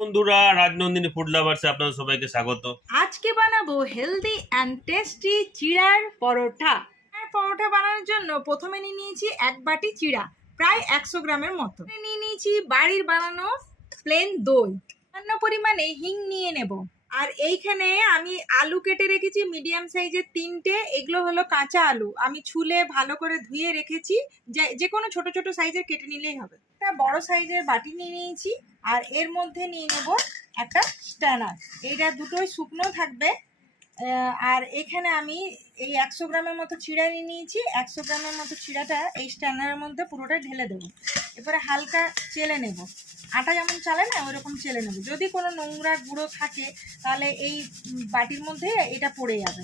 বন্ধুরা, রাজনন্দিনী ফুড লাভার্সে আপনাদের সবাইকে স্বাগত। আজকে বানাবো হেলদি অ্যান্ড টেস্টি চিড়ার পরোটা। পরোটা বানানোর জন্য প্রথমে নিয়ে নিয়েছি এক বাটি চিড়া, প্রায় 100 গ্রামের মতো। নিয়ে নিয়েছি বাড়ির বানানো প্লেন দই, সামান্য পরিমাণে হিং নিয়ে নেব। আর এইখানে আমি আলু কেটে রেখেছি মিডিয়াম সাইজের 3টে। এগুলো হলো কাঁচা আলু, আমি ছুলে ভালো করে ধুয়ে রেখেছি। যে কোনো ছোট ছোট সাইজের কেটে নিলেই হবে। একটা বড় সাইজের বাটি নিয়ে নিয়েছি, আর এর মধ্যে নিয়ে নেব একটা স্ট্যানার। এইটা দুটোই শুকনো থাকবে। আর এখানে আমি এই 100 গ্রামের মতো চিড়া নিয়ে নিয়েছি। 100 গ্রামের মতো চিড়াটা এই স্ট্যানারের মধ্যে পুরোটা ঢেলে দেবো। এরপরে হালকা চেলে নেব, আটা যেমন চালে না ওইরকম চেলে নেব। যদি কোনো নোংরা গুঁড়ো থাকে তাহলে এই বাটির মধ্যে এটা পড়ে যাবে।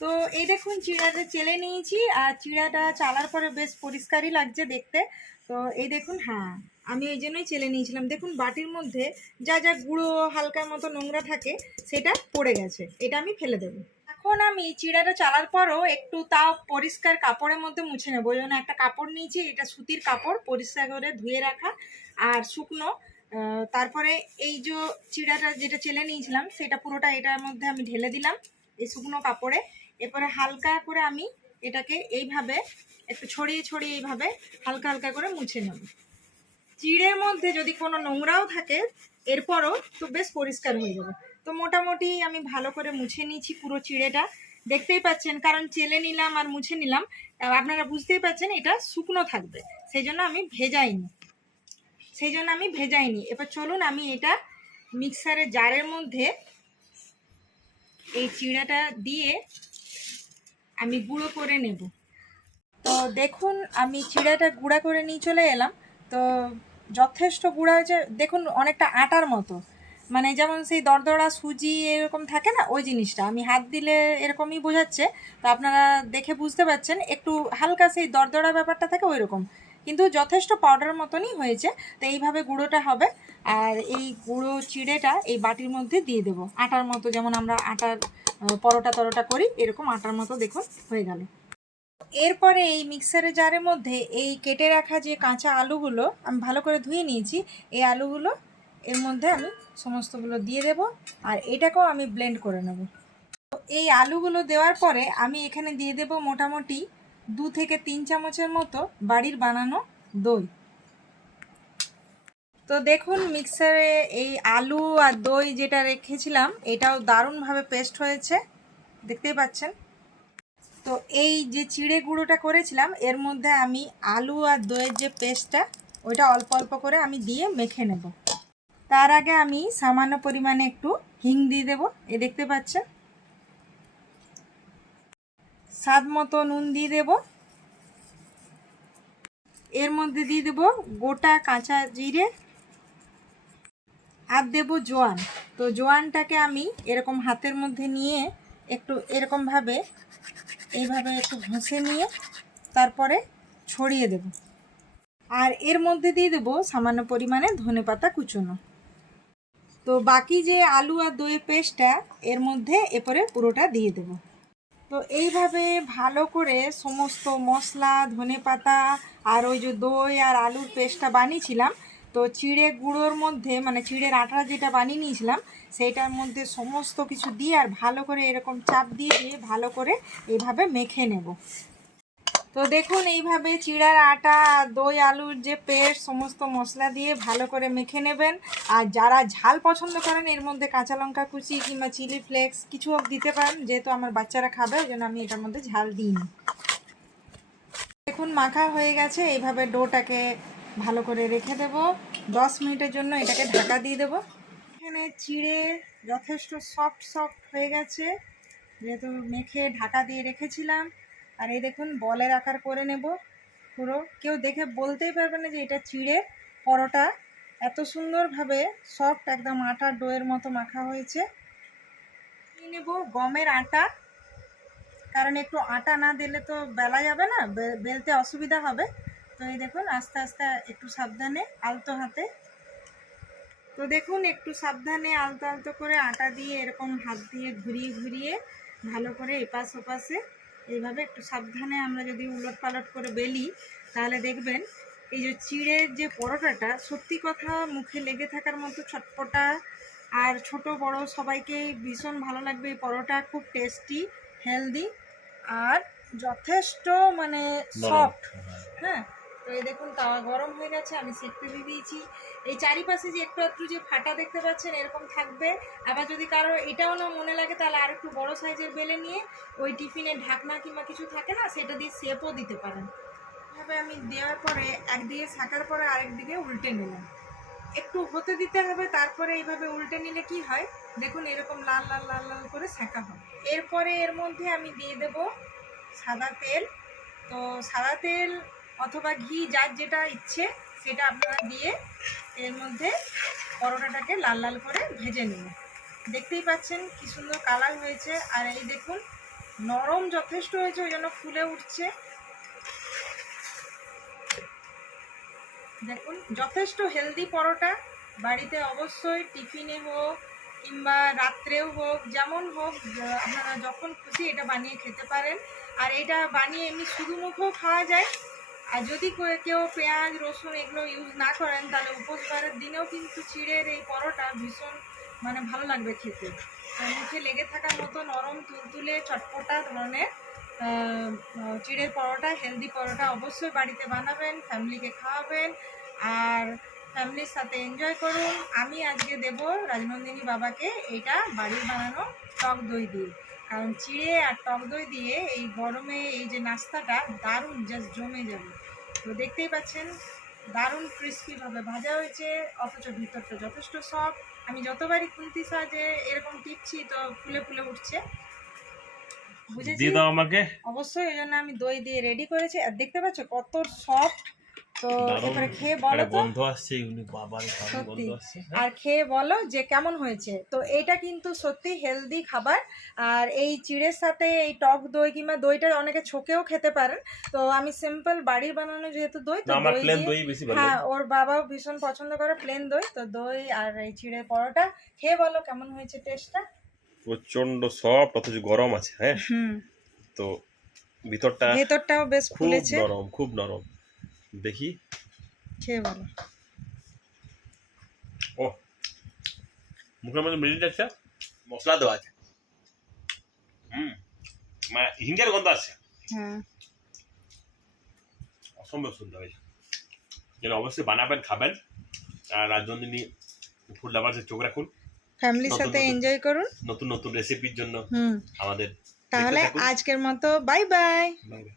তো এই দেখুন চিড়াটা চেলে নিয়েছি, আর চিড়াটা চালার পরে বেশ পরিষ্কারই লাগছে দেখতে। তো এই দেখুন, হ্যাঁ আমি এই জন্যই চেলে নিয়েছিলাম। দেখুন বাটির মধ্যে যা যা গুঁড়ো হালকার মতো নোংরা থাকে সেটা পড়ে গেছে, এটা আমি ফেলে দেবো। এখন আমি চিড়াটা চালার পরও একটু তাও পরিষ্কার কাপড়ের মধ্যে মুছে নেবো। ওই জন্য একটা কাপড় নিয়েছি, এটা সুতির কাপড়, পরিষ্কার করে ধুয়ে রাখা আর শুকনো। তারপরে এই যে চিড়াটা যেটা চেলে নিয়েছিলাম সেটা পুরোটা এটার মধ্যে আমি ঢেলে দিলাম এই শুকনো কাপড়ে। এরপরে হালকা করে আমি এটাকে এইভাবে একটু ছড়িয়ে ছড়িয়ে এইভাবে হালকা হালকা করে মুছে নেব। চিড়ের মধ্যে যদি কোনো নোংরাও থাকে এরপরও তো বেশ পরিষ্কার হয়ে যাবে। তো মোটামুটি আমি ভালো করে মুছে নিয়েছি পুরো চিড়েটা, দেখতেই পাচ্ছেন, কারণ চেলে নিলাম আর মুছে নিলাম। আপনারা বুঝতেই পাচ্ছেন এটা শুকনো থাকবে, সেই জন্য আমি ভেজাইনি। এবার চলুন আমি এটা মিক্সারের জারের মধ্যে এই চিড়াটা দিয়ে আমি গুঁড়ো করে নেব। তো দেখুন আমি চিড়াটা গুঁড়া করে নিয়ে চলে এলাম। তো যথেষ্ট গুঁড়া হয়েছে, দেখুন অনেকটা আটার মতো, মানে যেমন সেই দরদরা সুজি এরকম থাকে না ওই জিনিসটা। আমি হাত দিলে এরকমই বোঝাচ্ছে, তো আপনারা দেখে বুঝতে পারছেন একটু হালকা সেই দরদরা ব্যাপারটা থাকে ওই রকম, কিন্তু যথেষ্ট পাউডার মতনই হয়েছে। তো এইভাবে গুঁড়োটা হবে, আর এই গুঁড়ো চিড়েটা এই বাটির মধ্যে দিয়ে দেবো আটার মতো, যেমন আমরা আটার পরোটা তরোটা করি এরকম আটার মতো দেখুন হয়ে গেল। এরপরে এই মিক্সারের জারের মধ্যে এই কেটে রাখা যে কাঁচা আলুগুলো আমি ভালো করে ধুয়ে নিয়েছি, এই আলুগুলো এর মধ্যে আমি সমস্তগুলো দিয়ে দেব, আর এটাকেও আমি ব্লেন্ড করে নেব। তো এই আলুগুলো দেওয়ার পরে আমি এখানে দিয়ে দেব মোটামুটি 2 থেকে 3 চামচের মতো বাড়ির বানানো দই। তো দেখুন মিক্সারে এই আলু আর দই যেটা রেখেছিলাম এটাও দারুণভাবে পেস্ট হয়েছে, দেখতেই পাচ্ছেন। তো এই যে চিড়ে গুঁড়োটা করেছিলাম এর মধ্যে আমি আলু আর দইয়ের যে পেস্টটা ওইটা অল্প অল্প করে আমি দিয়ে মেখে নেব। তার আগে আমি সামান্য পরিমাণে একটু হিং দিয়ে দেবো, এ দেখতে পাচ্ছেন। স্বাদ মতো নুন দিয়ে দেব। এর মধ্যে দিয়ে দেব গোটা কাঁচা জিরে আর দেব জোয়ান। তো জোয়ানটাকে আমি এরকম হাতের মধ্যে নিয়ে একটু এরকমভাবে এইভাবে একটু ঘষে নিয়ে তারপরে ছড়িয়ে দেব। আর এর মধ্যে দিয়ে দেবো সামান্য পরিমাণে ধনেপাতা কুচোনো। তো বাকি যে আলু আর দইয়ের পেস্টটা এর মধ্যে এরপরে পুরোটা দিয়ে দেব। তো এইভাবে ভালো করে সমস্ত মশলা, ধনেপাতা আর ওই যে দই আর আলুর পেস্টটা বানিয়েছিলাম, তো চিড়ে গুঁড়োর মধ্যে মানে চিড়ের আটা যেটা বানিয়ে নিয়েছিলাম সেইটার মধ্যে সমস্ত কিছু দিয়ে আর ভালো করে এরকম চাপ দিয়ে দিয়ে ভালো করে এইভাবে মেখে নেব। তো দেখুন এইভাবে চিড়ার আটা, দই, আলুর যে পেস্ট সমস্ত মশলা দিয়ে ভালো করে মেখে নেবেন। আর যারা ঝাল পছন্দ করেন এর মধ্যে কাঁচা লঙ্কা কুচি কিংবা চিলি ফ্লেক্স কিছু দিতে পারেন, যেহেতু আমার বাচ্চারা খাবে ওই জন্য আমি এটার মধ্যে ঝাল দিইনি। দেখুন মাখা হয়ে গেছে, এইভাবে ডোটাকে ভালো করে রেখে দেব 10 মিনিটের জন্য, এটাকে ঢাকা দিয়ে দেব। এখানে চিড়ে যথেষ্ট সফট হয়ে গেছে, যেহেতু মেখে ঢাকা দিয়ে রেখেছিলাম। আর এই দেখুন বলের আকার করে নেব পুরো, কেউ দেখে বলতেই পারবে না যে এটা চিড়ের পরোটা, এত সুন্দরভাবে সফট একদম আটার ডোয়ের মতো মাখা হয়েছে। নিয়ে নেব গমের আটা, কারণ একটু আটা না দিলে তো বেলা যাবে না, বেলতে অসুবিধা হবে। তো এই দেখুন আস্তে আস্তে একটু সাবধানে আলতো হাতে, তো দেখুন একটু সাবধানে আলতো আলতো করে আটা দিয়ে এরকম হাত দিয়ে ঘুরিয়ে ঘুরিয়ে ভালো করে এপাশ ওপাশে এইভাবে একটু সাবধানে আমরা যদি উলট পালট করে বেলি তাহলে দেখবেন এই যে চিড়ের যে পরোটাটা সত্যি কথা মুখে লেগে থাকার মতো চটপটা, আর ছোট বড় সবাইকেই ভীষণ ভালো লাগবে। এই পরোটা খুব টেস্টি, হেলদি আর যথেষ্ট মানে সফট। হ্যাঁ, তো এই দেখুন তাওয়া গরম হয়ে গেছে, আমি সেঁকতে দিয়ে দিয়েছি। এই চারিপাশে যে একটু একটু যে ফাটা দেখতে পাচ্ছেন এরকম থাকবে। আবার যদি কারো এটাও না মনে লাগে তাহলে আর একটু বড় সাইজের বেলে নিয়ে ওই টিফিনের ঢাকনা কিংবা কিছু থাকে না, সেটা দিয়ে শেপও দিতে পারেন। এভাবে আমি দেওয়ার পরে একদিকে ছাকার পরে আরেক দিকে উল্টে নিলাম, একটু হতে দিতে হবে। তারপরে এইভাবে উল্টে নিলে কি হয় দেখুন, এরকম লাল লাল লাল লাল করে সেঁকা হয়। এরপরে এর মধ্যে আমি দিয়ে দেব সাদা তেল। তো সাদা তেল অথবা ঘি যার যেটা ইচ্ছে সেটা আপনারা দিয়ে এর মধ্যে পরোটাটাকে লাল লাল করে ভেজে নিন। দেখতেই পাচ্ছেন কি সুন্দর কালার হয়েছে, আর এই দেখুন নরম যথেষ্ট হয়েছে, ওই জন্য ফুলে উঠছে। দেখুন যথেষ্ট হেলদি পরোটা, বাড়িতে অবশ্যই টিফিনে হোক কিংবা রাত্রেও হোক, যেমন হোক আপনারা যখন খুশি এটা বানিয়ে খেতে পারেন। আর এটা বানিয়ে এমনি শুধু মুখেও খাওয়া যায়। আর যদি কেউ পেঁয়াজ রসুন এগুলো ইউজ না করেন তাহলে উপোসবারের দিনেও কিন্তু চিড়ের এই পরোটা ভীষণ মানে ভালো লাগবে খেতে। মুখে লেগে থাকার মতো নরম তুলতুলে চটপটা ধরনের চিড়ের পরোটা, হেলদি পরোটা অবশ্যই বাড়িতে বানাবেন, ফ্যামিলিকে খাওয়াবেন আর ফ্যামিলির সাথে এনজয় করুন। আমি আজকে দেব রাজনন্দিনী বাবাকে এটা বাড়ির বানানো টক দই দিয়ে, কারণ চিড়ে আর টক দই দিয়ে এই গরমে এই যে নাস্তাটা দারুণ জাস্ট জমে যাবে। তো দেখতেই পাচ্ছেন দারুণ ক্রিস্পিভাবে ভাজা হয়েছে, অথচ ভিতরটা যথেষ্ট সফট। আমি যতবারই খুন্তি সাহায্যে এরকম টিপছি তো ফুলে ফুলে উঠছে, বুঝেছি? দিয়ে দাও আমাকে। অবশ্যই এই জন্য আমি দই দিয়ে রেডি করেছি। আর দেখতে পাচ্ছ কত সফট। তো এবারে খেয়ে বলো তো। গন্ধ আসছে, বাবার সত্যি, গন্ধ আসছে। আর খেয়ে বলো যে কেমন হয়েছে। তো এটা কিন্তু সত্যি হেলদি খাবার। আর এই চিড়ের সাথে এই টক দই কিংবা দইটা অনেকে ছোকেও খেতে পারেন। তো আমি সিম্পল বাড়ির বানানো যেহেতু দই, তো আমার দই প্লেন দিয়ে, দই বেশি ভালো হ্যাঁ লাগে। ওর বাবাও ভীষণ পছন্দ করে প্লেন দই। তো দই আর এই চিড়ের পরোটা খেয়ে বলো কেমন হয়েছে টেস্টটা। প্রচন্ড সফট, অথচ গরম আছে। হ্যাঁ, তো ভেতরটাও বেশ খুব ফুলেছে। নরম, খুব নরম। দেখি, খেয়ে বলো। ও মুখের মধ্যে মিলিয়ে যাচ্ছে, মশলা দেওয়া আছে। মানে হিঙ্গের গন্ধ আছে। হ্যাঁ, অসম্ভব সুন্দর হয়েছে। যেন অবশ্যই বানাবেন, খাবেন। আর রাজনন্দিনী ফুড লাভার্সের চোখ রাখুন, ফ্যামিলির সাথে এনজয় করুন নতুন নতুন রেসিপির জন্য আমাদের। তাহলে আজকের মতো বাই বাই। Bye bye.